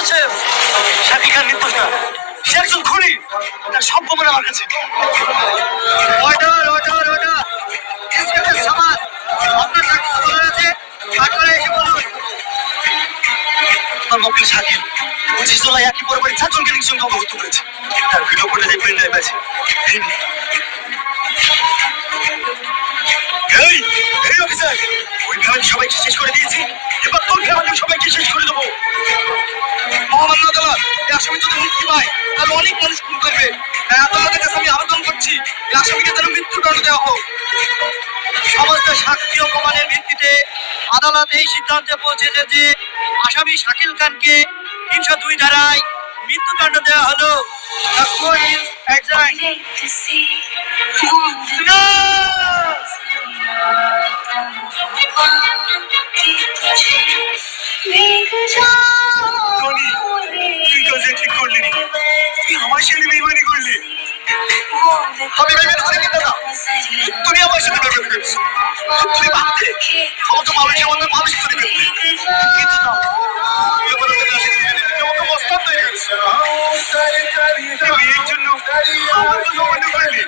চলছে? শাকিব খান নির্দোষটা, সে একজন খুনি, তার সব প্রমাণ আমার কাছে। Order order order, inspector Samad, আপনার যা কিছু বলার আছে পাঠ করে এসে বলুন। আমার বকিল শাকিব 25 জুলাই একই পরিবারের 4 জনকে সঙ্গে অবহিত করেছে। তার ভিডিও ফুটেজে পেন ড্রাইভ আছে। এই এই অফিসার, ওই ফ্যামিলি সবাইকে শেষ করে দিয়েছি, এবার তোর ফ্যামিলি সবাইকে শেষ করে দেবো। মহামান্য আদালত, এই আসামি যদি মুক্তি পায় তাহলে অনেক মানুষ খুন করবে, তাই আদালতের কাছে আমি আবেদন করছি এই আসামিকে যেন মৃত্যুদণ্ড দেওয়া হোক। সমস্ত সাক্ষী ও প্রমাণের ভিত্তিতে আদালত এই সিদ্ধান্তে পৌঁছেছে যে আসামি শাকিল খানকে 302 ধারায় মৃত্যুদণ্ড দেওয়া হলো। The court is adjourned. তুই কাজে ঠিক করলি, তুই আমার সাথে বেইমানি করলি। আমি বেইমানি করে কিন্তু না, তুমি আমার সাথে বেইমানি করেছো। তুমি ভাবতে আমাকে মানুষের মধ্যে মানুষ করে ফেলবে, কিন্তু না, তুই আমার সাথে রাজি ছিলি না, তুই আমাকে মস্তান তৈরি করেছো। তুই এই জন্য আমার কথা মনে করলি।